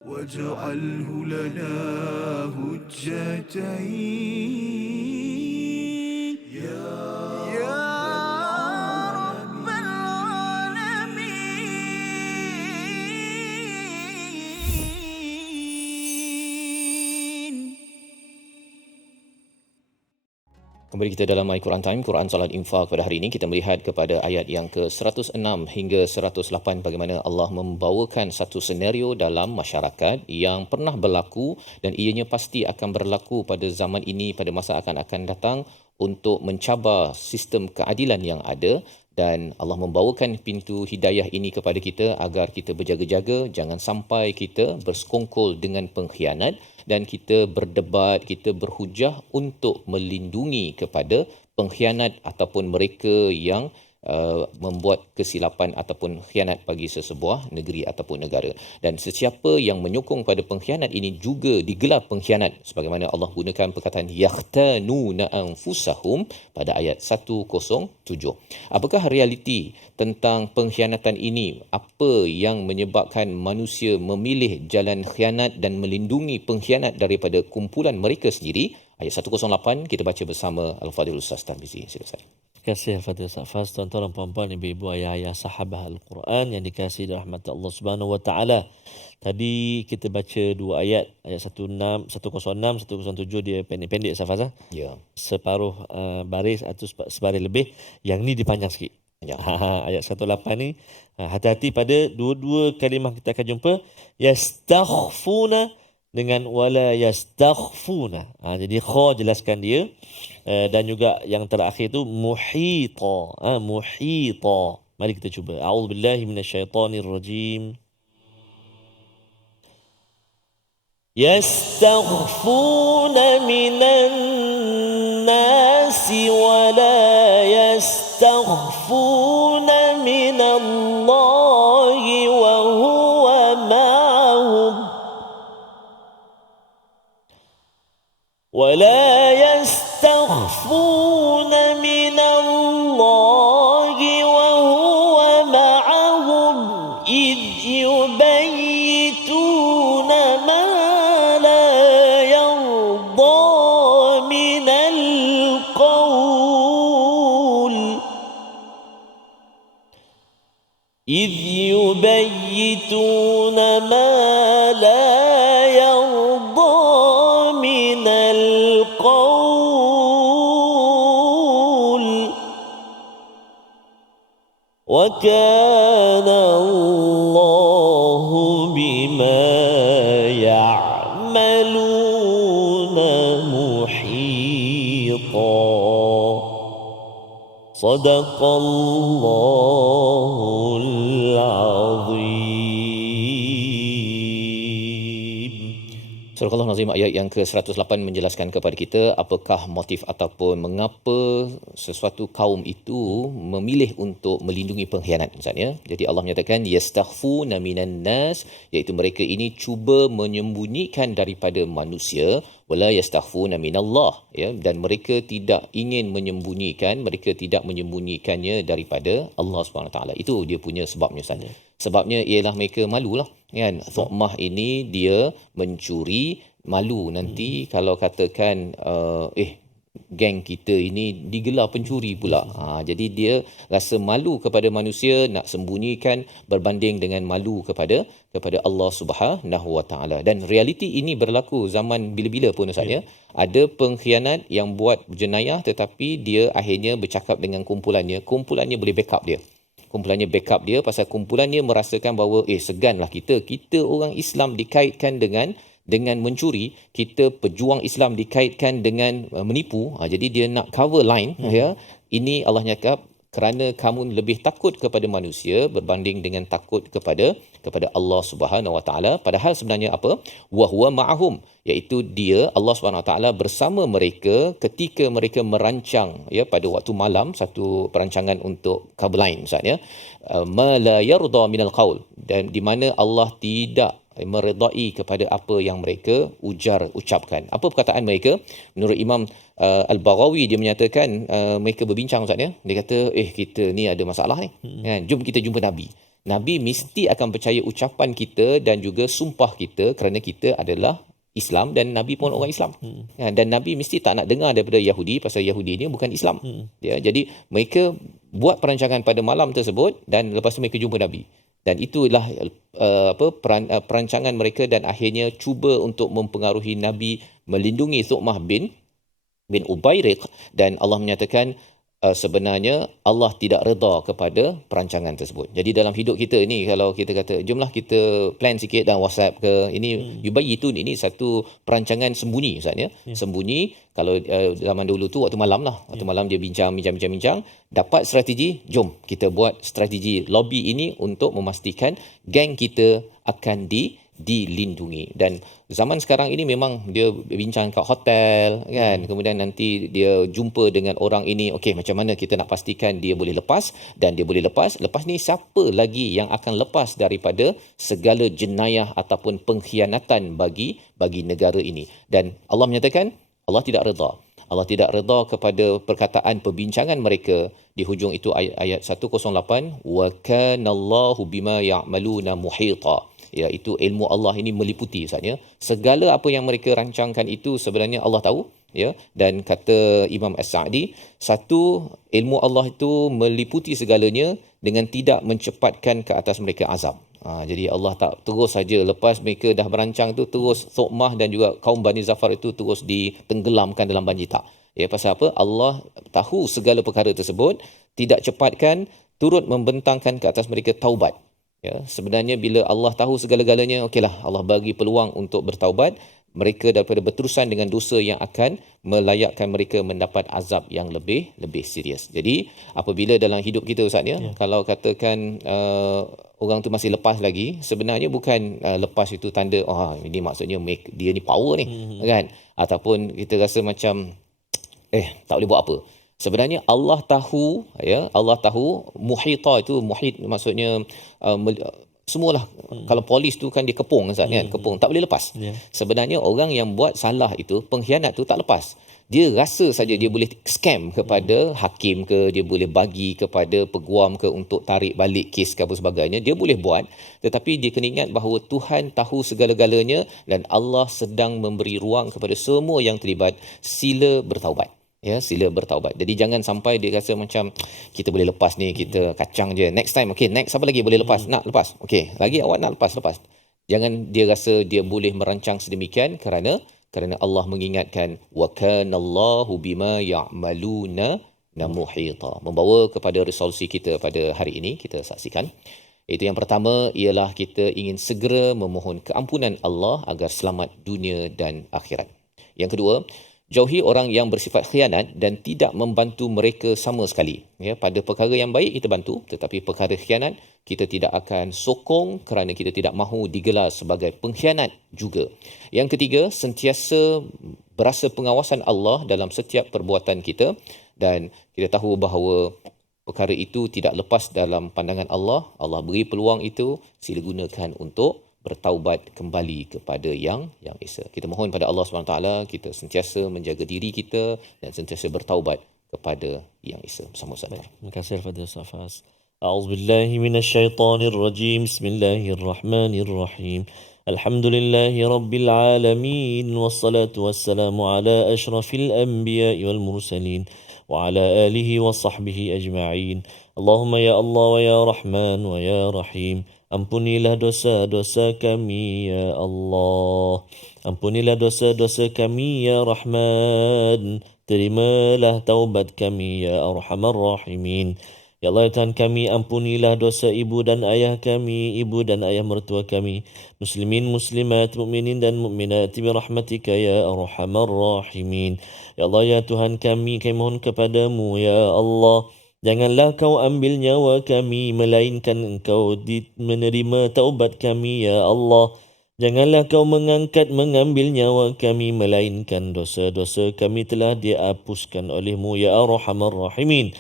واجعله لنا هجتين يا رب العالمين. Kembali kita dalam My Quran Time, Quran Salat Infak pada hari ini. Kita melihat kepada ayat yang ke-106 hingga 108 bagaimana Allah membawakan satu senario dalam masyarakat yang pernah berlaku dan ianya pasti akan berlaku pada zaman ini, pada masa akan datang, untuk mencabar sistem keadilan yang ada. Dan Allah membawakan pintu hidayah ini kepada kita agar kita berjaga-jaga, jangan sampai kita bersekongkol dengan pengkhianat, dan kita berdebat, kita berhujah untuk melindungi kepada pengkhianat ataupun mereka yang membuat kesilapan ataupun khianat bagi sesebuah negeri ataupun negara. Dan sesiapa yang menyokong pada pengkhianat ini juga digelar pengkhianat, sebagaimana Allah gunakan perkataan yahtanuna anfusahum pada ayat 107. Apakah realiti tentang pengkhianatan ini? Apa yang menyebabkan manusia memilih jalan khianat dan melindungi pengkhianat daripada kumpulan mereka sendiri? Ayat 108 kita baca bersama Al-Fadhil Ustaz Tarmizi. Silakan. Terima kasih Al-Fatihah Ustaz Faz, tuan-tuan dan puan-puan, ibu-ibu, ayah-ayah, sahabat Al-Quran yang dikasihi rahmat Allah Subhanahu wa taala. Tadi kita baca dua ayat 106, 107, dia pendek-pendek Ustaz Faz. Ya. Separuh baris atau sebaris lebih. Yang ni dipanjang sikit. Ya. Ayat 108 ni hati-hati pada dua-dua kalimah kita akan jumpa, yastakhfuna dengan wala yastakhfuna. Jadi kha jelaskan dia, dan juga yang terakhir tu muhita. Muhita. Mari kita cuba. A'udzubillahi minasyaitonirrajim. Yastakhfuna minan nasi wala yastakhfuna minallahi wa huwa ma'ahum ولا يستخفون من الله وهو معهم إذ يبيتون ما لا يرضى من القول إذ يبيتون ما لا يرضى من القول وكان الله بما يعملون محيطا صدق الله العظيم. Surah Al-Nazim ayat yang ke-108 menjelaskan kepada kita apakah motif ataupun mengapa sesuatu kaum itu memilih untuk melindungi pengkhianat misalnya. Jadi Allah menyatakan yastakhfuna minan nas, iaitu mereka ini cuba menyembunyikan daripada manusia, wala yastakhfuna minallah, ya, dan mereka tidak ingin menyembunyikan, mereka tidak menyembunyikannya daripada Allah Subhanahu taala. Itu dia punya sebabnya Ustaz. Sebabnya ialah mereka malulah, kan. Thu'mah ini dia mencuri, malu nanti kalau katakan geng kita ini digelar pencuri pula. Jadi dia rasa malu kepada manusia, nak sembunyikan berbanding dengan malu kepada Allah Subhanahu Wa Taala. Dan realiti ini berlaku zaman bila-bila pun Ustaz ya. Ada pengkhianat yang buat jenayah tetapi dia akhirnya bercakap dengan kumpulannya boleh backup dia. Kumpulannya backup dia pasal kumpulannya merasakan bahawa seganlah kita orang Islam dikaitkan dengan mencuri, kita pejuang Islam dikaitkan dengan menipu. Jadi dia nak cover line ya. Ini Allah cakap kerana kamu lebih takut kepada manusia berbanding dengan takut kepada Allah Subhanahu Wa Taala. Padahal sebenarnya apa? Wa huwa ma'ahum, iaitu dia Allah Subhanahu Wa Taala bersama mereka ketika mereka merancang ya pada waktu malam satu perancangan untuk cover line Ustaz ya. Ma la yarda minal qaul, dan di mana Allah tidak meredai kepada apa yang mereka ucapkan. Apa perkataan mereka? Menurut Imam Al-Baghawi dia menyatakan mereka berbincang Ustaz ya. Dia kata kita ni ada masalah ni. Kan? Jom kita jumpa Nabi. Nabi mesti akan percaya ucapan kita dan juga sumpah kita kerana kita adalah Islam dan Nabi pun orang Islam. Dan Nabi mesti tak nak dengar daripada Yahudi pasal Yahudi ni bukan Islam. Ya, jadi mereka buat perancangan pada malam tersebut dan lepas tu mereka jumpa Nabi. Dan itulah perancangan mereka dan akhirnya cuba untuk mempengaruhi Nabi melindungi Thu'mah bin Ubairiq, dan Allah menyatakan sebenarnya Allah tidak reda kepada perancangan tersebut. Jadi dalam hidup kita ni kalau kita kata jomlah kita plan sikit dalam WhatsApp ke ini yubayitun, ini satu perancangan sembunyi Ustaz ya. Sembunyi kalau zaman dulu tu waktu malam lah. Waktu malam dia bincang dapat strategi, jom kita buat strategi lobby ini untuk memastikan geng kita akan dilindungi. Dan zaman sekarang ini memang dia bincang kat hotel kan, kemudian nanti dia jumpa dengan orang ini, okey macam mana kita nak pastikan dia boleh lepas, dan dia boleh lepas ni siapa lagi yang akan lepas daripada segala jenayah ataupun pengkhianatan bagi negara ini. Dan Allah menyatakan Allah tidak reda kepada perkataan perbincangan mereka. Di hujung itu ayat 108, wa kanallahu bima ya'maluna muhita, iaitu ilmu Allah ini meliputi Ustaz ya. Segala apa yang mereka rancangkan itu sebenarnya Allah tahu ya. Dan kata Imam As-Sa'di, satu, ilmu Allah itu meliputi segalanya dengan tidak mencepatkan ke atas mereka azab. Jadi Allah tak terus saja lepas mereka dah berancang tu terus Thu'mah dan juga kaum Bani Zafar itu terus ditenggelamkan dalam banjir, tak. Ya, pasal apa? Allah tahu segala perkara tersebut, tidak cepatkan turut membentangkan ke atas mereka taubat. Ya, sebenarnya bila Allah tahu segala-galanya, okeylah Allah bagi peluang untuk bertaubat mereka daripada berterusan dengan dosa yang akan melayakkan mereka mendapat azab yang lebih serius. Jadi apabila dalam hidup kita Ustaz ya, kalau katakan orang tu masih lepas lagi, sebenarnya bukan lepas itu tanda ini maksudnya dia ni power ni kan, ataupun kita rasa macam tak boleh buat apa. Sebenarnya Allah tahu ya, Allah tahu muhita itu muhit maksudnya semualah. Kalau polis tu kan dia kepung Ustaz kan, kepung tak boleh lepas. Sebenarnya orang yang buat salah itu, pengkhianat tu tak lepas. Dia rasa saja dia boleh scam kepada hakim ke, dia boleh bagi kepada peguam ke untuk tarik balik kes ke apa sebagainya, dia boleh buat, tetapi dia kena ingat bahawa Tuhan tahu segala-galanya dan Allah sedang memberi ruang kepada semua yang terlibat sila bertaubat. Ya, sila bertaubat. Jadi jangan sampai dia rasa macam kita boleh lepas ni, kita kacang je. Next time, next siapa lagi boleh lepas? Nak lepas. Lagi awak nak lepas. Jangan dia rasa dia boleh merancang sedemikian kerana Allah mengingatkan wa kanallahu bima ya'maluna muhita. Membawa kepada resolusi kita pada hari ini kita saksikan. Itu yang pertama ialah kita ingin segera memohon keampunan Allah agar selamat dunia dan akhirat. Yang kedua, jauhi orang yang bersifat khianat dan tidak membantu mereka sama sekali. Ya, pada perkara yang baik kita bantu, tetapi perkara khianat kita tidak akan sokong kerana kita tidak mahu digelar sebagai pengkhianat juga. Yang ketiga, sentiasa berasa pengawasan Allah dalam setiap perbuatan kita, dan kita tahu bahawa perkara itu tidak lepas dalam pandangan Allah. Allah beri peluang itu, sila gunakan untuk bertaubat kembali kepada yang esa. Kita mohon pada Allah SWT kita sentiasa menjaga diri kita dan sentiasa bertaubat kepada yang esa. Bersama Ustaz. Terima kasih kepada Ustaz Faz. A'udzubillahi minasyaitonirrajim. Bismillahirrahmanirrahim. الحمد لله رب العالمين والصلاة والسلام على أشرف الأنبياء والمرسلين وعلى آله وصحبه أجمعين اللهم يا الله ويا رحمن ويا رحيم ampunilah dosa-dosa kami ya Allah. Ampunilah dosa-dosa kami ya Rahman. Terimalah taubat kami ya Arhamar Rahimin. Ya Allah Tuhan kami, ampunilah dosa ibu dan ayah kami, ibu dan ayah mertua kami, muslimin, muslimat, mukminin dan mukminat birahmatika ya Arhamar Rahimin. Ya Allah ya Tuhan kami mohon kepadamu ya Allah, janganlah kau ambil nyawa kami, melainkan engkau menerima taubat kami ya Allah. Janganlah kau mengambil nyawa kami, melainkan dosa-dosa kami telah dihapuskan olehmu ya Arhamar Rahimin.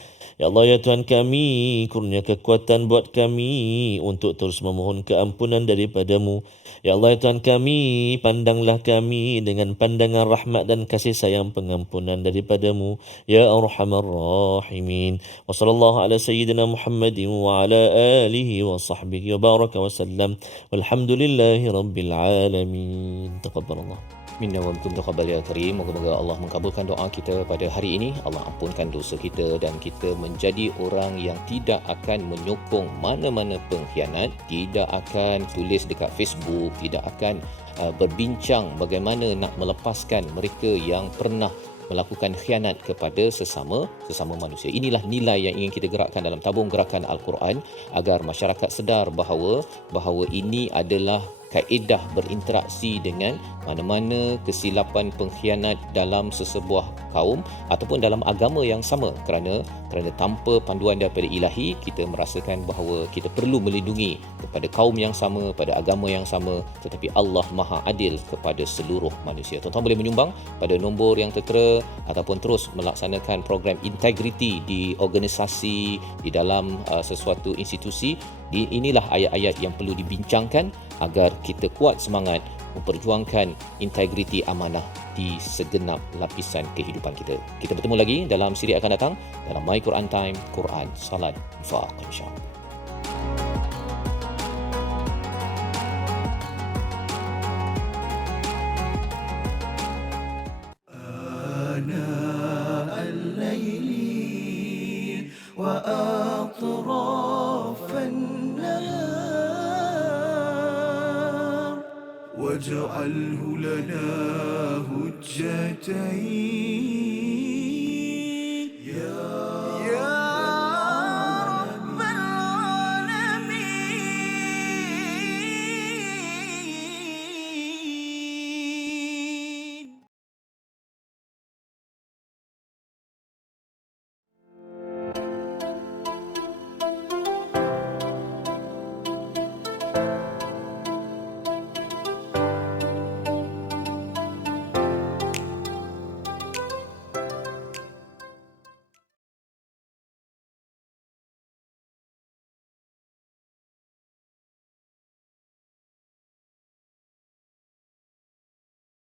Ya Allah ya Tuhan kami, kurnia kekuatan buat kami untuk terus memohon keampunan daripadamu. Ya Allah ya Tuhan kami, pandanglah kami dengan pandangan rahmat dan kasih sayang pengampunan daripadamu ya Arhamar Rahimin. Wa sallallahu ala sayyidina Muhammadin wa ala alihi wa sahbihi wa baraka wa sallam. Walhamdulillahi rabbil alamin. Taqabbalallah. Minna wa minkum taqabbal ya karim. Moga-moga Allah mengabulkan doa kita pada hari ini. Allah ampunkan dosa kita dan kita menjadi orang yang tidak akan menyokong mana-mana pengkhianat, tidak akan tulis dekat Facebook, tidak akan berbincang bagaimana nak melepaskan mereka yang pernah melakukan khianat kepada sesama manusia. Inilah nilai yang ingin kita gerakkan dalam tabung gerakan Al-Quran agar masyarakat sedar bahawa ini adalah kaedah berinteraksi dengan mana-mana kesilapan pengkhianat dalam sesebuah kaum ataupun dalam agama yang sama, kerana tanpa panduan daripada ilahi kita merasakan bahawa kita perlu melindungi kepada kaum yang sama, pada agama yang sama, tetapi Allah Maha Adil kepada seluruh manusia. Tuan-tuan boleh menyumbang pada nombor yang tertera ataupun terus melaksanakan program integriti di organisasi, di dalam sesuatu institusi. Inilah ayat-ayat yang perlu dibincangkan agar kita kuat semangat memperjuangkan integriti amanah di segenap lapisan kehidupan kita. Kita bertemu lagi dalam siri akan datang dalam My Quran Time, Quran, Salat, Infaq, insya-Allah. آناء الليل وأطراف النهار واجعله لنا هجتين